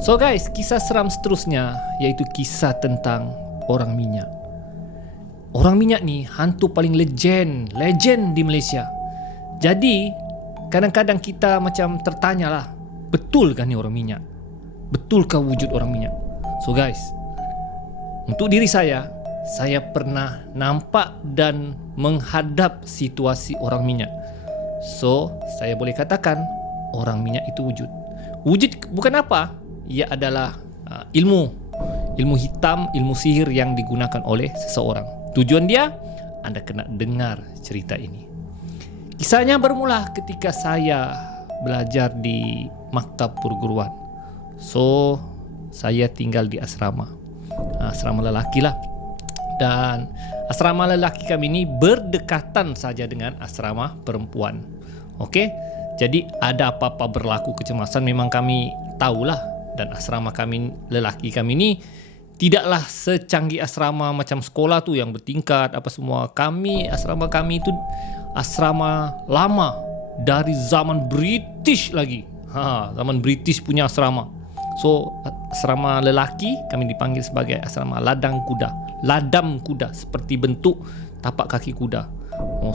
So guys, kisah seram seterusnya iaitu kisah tentang orang minyak. Orang minyak ni hantu paling legend di Malaysia. Jadi kadang-kadang kita macam tertanyalah, betulkah ni orang minyak? Betulkah wujud orang minyak? So guys, untuk diri saya pernah nampak dan menghadap situasi orang minyak. So saya boleh katakan orang minyak itu wujud. Wujud bukan apa? Ia adalah ilmu hitam, ilmu sihir yang digunakan oleh seseorang. Tujuan dia, anda kena dengar cerita ini. Kisahnya bermula ketika saya belajar di maktab perguruan. So saya tinggal di asrama lelaki lah. Dan asrama lelaki kami ini berdekatan saja dengan asrama perempuan. Okey, jadi ada apa-apa berlaku kecemasan memang kami tahulah. Dan asrama kami, lelaki kami ni tidaklah secanggih asrama macam sekolah tu yang bertingkat apa semua. Asrama kami tu asrama lama dari zaman British lagi. Zaman British punya asrama. So asrama lelaki kami dipanggil sebagai asrama ladang kuda. Ladam kuda, seperti bentuk tapak kaki kuda.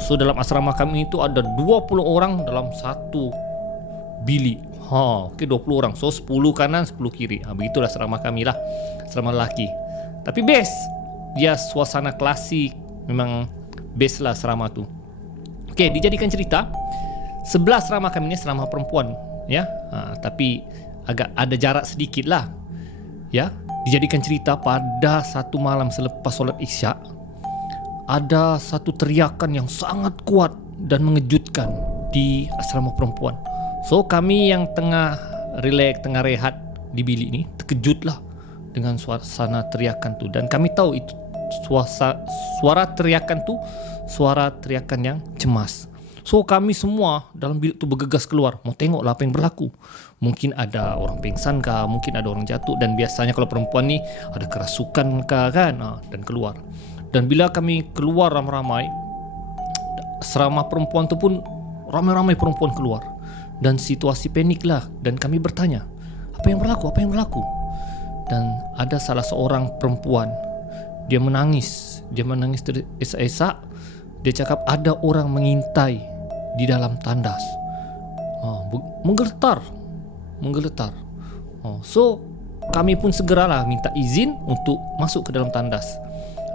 So dalam asrama kami itu ada 20 orang dalam satu bilik. Okey, 20 orang. So 10 kanan 10 kiri. Begitulah asrama kami lah, asrama lelaki. Tapi best, dia suasana klasik. Memang best lah asrama tu. Okey, dijadikan cerita, sebelah asrama kami ni asrama perempuan, ya. Tapi agak ada jarak sedikit lah, ya. Dijadikan cerita pada satu malam selepas solat Isyak, ada satu teriakan yang sangat kuat dan mengejutkan di asrama perempuan. So kami yang tengah relax, tengah rehat di bilik ni terkejutlah dengan suasana teriakan tu. Dan kami tahu itu suara teriakan tu suara teriakan yang cemas. So kami semua dalam bilik tu bergegas keluar, mau tengoklah apa yang berlaku. Mungkin ada orang pingsan kah, mungkin ada orang jatuh. Dan biasanya kalau perempuan ni ada kerasukan kah kan, dan keluar. Dan bila kami keluar ramai-ramai, asrama perempuan tu pun ramai-ramai perempuan keluar. Dan situasi panik lah. Dan kami bertanya, apa yang berlaku? Dan ada salah seorang perempuan, dia menangis teresak-esak. Dia cakap ada orang mengintai di dalam tandas. Menggeletar. So kami pun segeralah minta izin untuk masuk ke dalam tandas.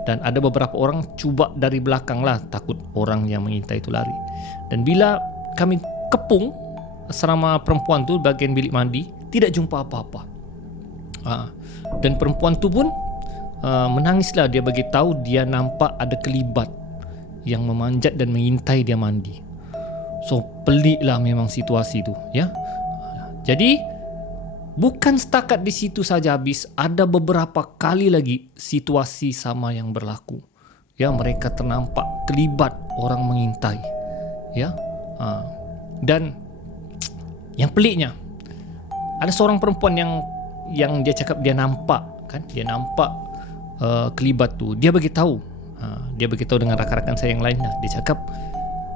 Dan ada beberapa orang cuba dari belakang lah, takut orang yang mengintai itu lari. Dan bila kami kepung asrama perempuan tu bahagian bilik mandi, tidak jumpa apa-apa. Dan perempuan tu pun menangislah. Dia bagi tahu dia nampak ada kelibat yang memanjat dan mengintai dia mandi. So peliklah memang situasi tu, ya. Jadi bukan setakat di situ saja habis, ada beberapa kali lagi situasi sama yang berlaku. Ya, mereka ternampak kelibat orang mengintai, ya. Dan yang peliknya, ada seorang perempuan yang dia cakap dia nampak kelibat tu. Dia bagi tahu dengan rakan-rakan saya yang lainnya. Dia cakap,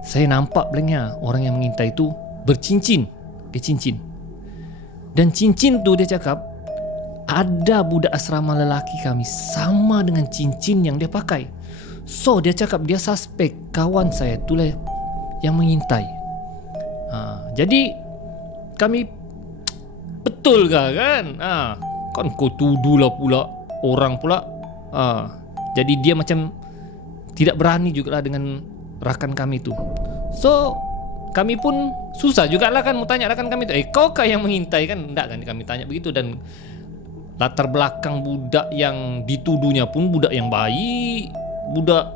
saya nampak belengnya orang yang mengintai itu bercincin. Dia cincin. Dan cincin tu dia cakap ada budak asrama lelaki kami sama dengan cincin yang dia pakai. So dia cakap dia suspek kawan saya tu lah yang mengintai. Jadi kami, betul ke kan? Kan kau tuduhlah pula orang pula. Jadi dia macam tidak berani jugalah dengan rakan kami tu. So kami pun susah jugalah kan mau tanya rakan kami tu, kau kah yang mengintai kan? Enggak kan kami tanya begitu. Dan latar belakang budak yang dituduhnya pun budak yang baik, budak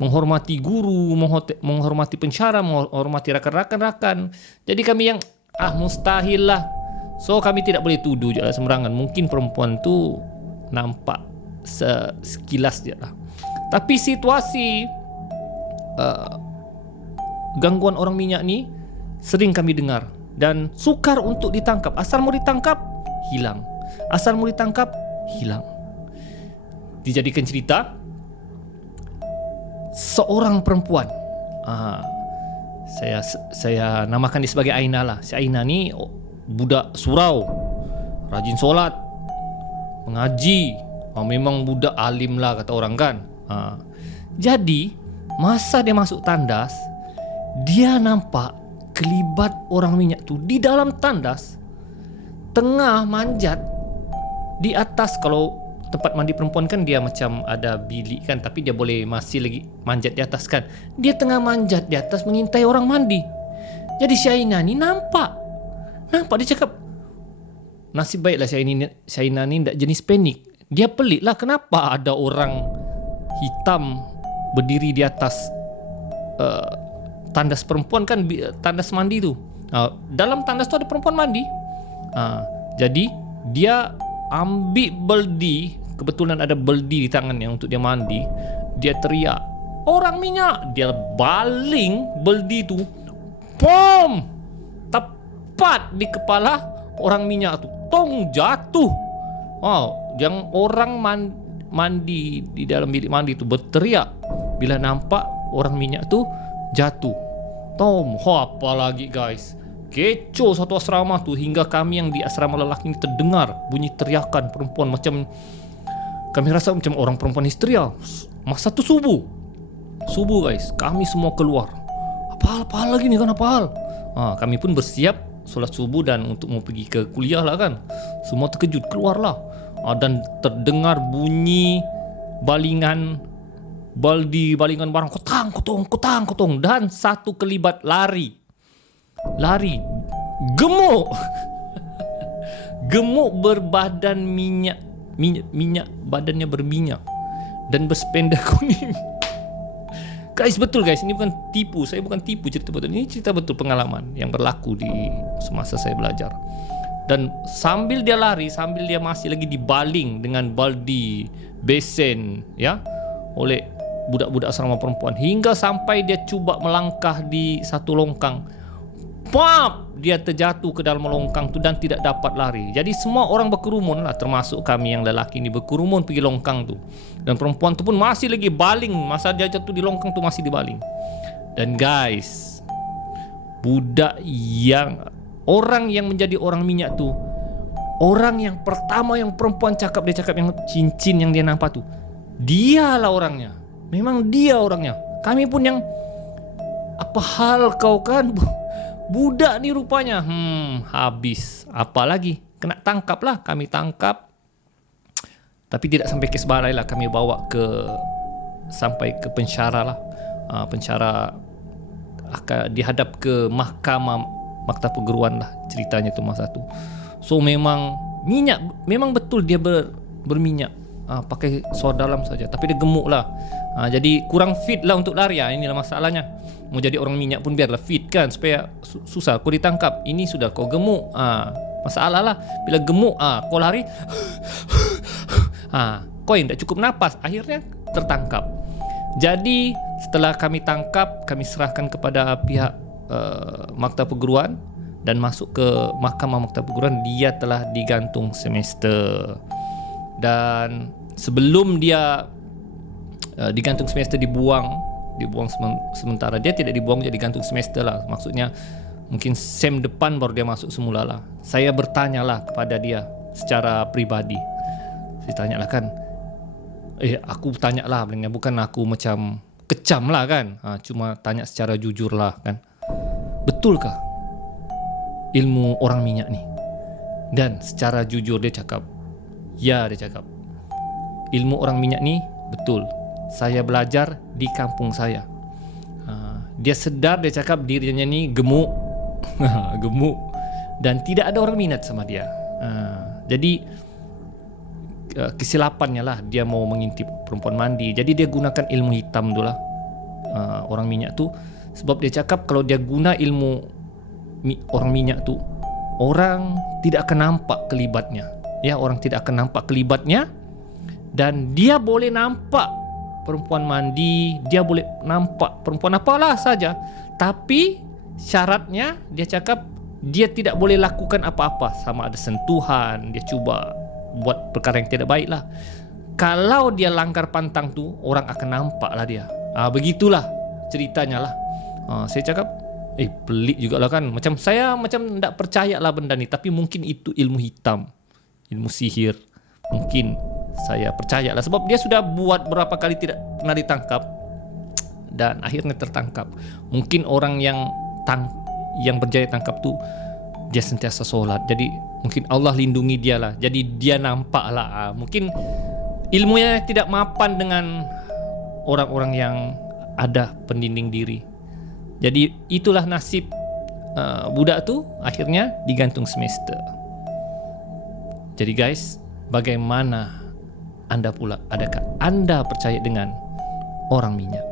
menghormati guru, menghormati pensyarah, menghormati rakan-rakan. Jadi kami yang mustahil lah. So kami tidak boleh tuduh je lah sembarangan. Mungkin perempuan tu nampak sekilas je lah. Tapi situasi gangguan orang minyak ni sering kami dengar. Dan sukar untuk ditangkap. Asal mau ditangkap, hilang. Dijadikan cerita, seorang perempuan, saya namakan dia sebagai Aina lah. Si Aina ni budak surau, rajin solat, mengaji. Memang budak alim lah kata orang kan. Jadi masa dia masuk tandas, dia nampak kelibat orang minyak tu di dalam tandas, tengah manjat di atas. Kalau tempat mandi perempuan kan dia macam ada bilik kan, tapi dia boleh masih lagi manjat di atas kan. Dia tengah manjat di atas mengintai orang mandi. Jadi Syaina ni nampak dia cakap, nasib baiklah Syaina ni tak jenis panik. Dia pelik lah, kenapa ada orang hitam berdiri di atas tandas perempuan kan, tandas mandi tu. Dalam tandas tu ada perempuan mandi. Jadi dia ambil beldi, kebetulan ada beldi di tangannya untuk dia mandi. Dia teriak, orang minyak. Dia baling beldi tu, pom, tepat di kepala orang minyak tu. Tong, jatuh. Yang orang mandi di dalam bilik mandi tu berteriak bila nampak orang minyak tu jatuh. Apa lagi guys, kecoh satu asrama tu, hingga kami yang di asrama lelaki ni terdengar bunyi teriakan perempuan. Macam kami rasa macam orang perempuan histeria. Masa tu subuh guys, kami semua keluar. Apa hal lagi ni kan, apa hal? Kami pun bersiap solat subuh dan untuk mau pergi ke kuliah lah kan. Semua terkejut, keluarlah. Dan terdengar bunyi balingan barang, kotang, dan satu kelibat lari gemuk berbadan minyak, badannya berminyak dan bersepeda kuning. Guys, betul guys, ini bukan tipu. Saya bukan tipu, cerita betul. Ini cerita betul, pengalaman yang berlaku di semasa saya belajar. Dan sambil dia lari, sambil dia masih lagi dibaling dengan baldi besen ya oleh budak-budak asrama perempuan, hingga sampai dia cuba melangkah di satu longkang. Pap! Dia terjatuh ke dalam longkang tu dan tidak dapat lari. Jadi semua orang berkerumun lah, termasuk kami yang lelaki ni berkerumun pergi longkang tu. Dan perempuan tu pun masih lagi baling. Masa dia jatuh di longkang tu masih dibaling. Dan guys, orang yang menjadi orang minyak tu, orang yang pertama yang perempuan cakap, dia cakap yang cincin yang dia nampak tu, dialah orangnya. Memang dia orangnya. Kami pun yang, apa hal kau kan, budak ni rupanya. Habis. Apalagi kena tangkap lah. Kami tangkap, tapi tidak sampai kes balai lah. Kami bawa sampai ke pensyara lah. Pensyara dihadap ke mahkamah Maktab Perguruan lah ceritanya tu masa tu. So memang minyak, memang betul dia berminyak. Pakai suara dalam saja, tapi dia gemuk lah. Jadi kurang fit lah untuk lari. Inilah masalahnya. Mau jadi orang minyak pun biarlah fit kan, supaya susah kau ditangkap. Ini sudah kau gemuk, masalah lah. Bila gemuk, kau lari, kau yang tak cukup nafas, akhirnya tertangkap. Jadi setelah kami tangkap, kami serahkan kepada pihak Maktab Perguruan dan masuk ke Mahkamah Maktab Perguruan. Dia telah digantung semester. Dan sebelum dia digantung semester, dibuang sementara. Dia tidak dibuang, jadi digantung semester lah. Maksudnya mungkin sem depan baru dia masuk semula lah. Saya bertanyalah kepada dia secara pribadi. Saya tanyalah kan, aku tanyalah, bukan aku macam kecam lah kan. Cuma tanya secara jujur lah kan, betulkah ilmu orang minyak ni? Dan secara jujur dia cakap, ya, dia cakap, ilmu orang minyak ni betul. Saya belajar di kampung saya. Dia sedar, dia cakap dirinya ni gemuk, gemuk, dan tidak ada orang minat sama dia. Jadi kesilapannya lah dia mau mengintip perempuan mandi. Jadi dia gunakan ilmu hitam tu lah, orang minyak tu. Sebab dia cakap kalau dia guna ilmu orang minyak tu, orang tidak akan nampak kelibatnya. Ya, orang tidak akan nampak kelibatnya. Dan dia boleh nampak perempuan mandi, dia boleh nampak perempuan apalah saja. Tapi syaratnya, dia cakap dia tidak boleh lakukan apa-apa, sama ada sentuhan, dia cuba buat perkara yang tidak baik lah. Kalau dia langgar pantang tu, orang akan nampak lah dia. Begitulah ceritanya lah. Saya cakap, pelik juga lah kan. Macam saya tak percaya lah benda ni, tapi mungkin itu ilmu hitam ilmu sihir. Mungkin saya percaya lah, sebab dia sudah buat berapa kali tidak pernah ditangkap dan akhirnya tertangkap. Mungkin orang yang berjaya tangkap tu dia sentiasa solat, jadi mungkin Allah lindungi dia lah, jadi dia nampak lah. Mungkin ilmunya tidak mapan dengan orang-orang yang ada pendinding diri. Jadi itulah nasib budak tu, akhirnya digantung semester. Jadi guys, bagaimana anda pula? Adakah anda percaya dengan orang minyak?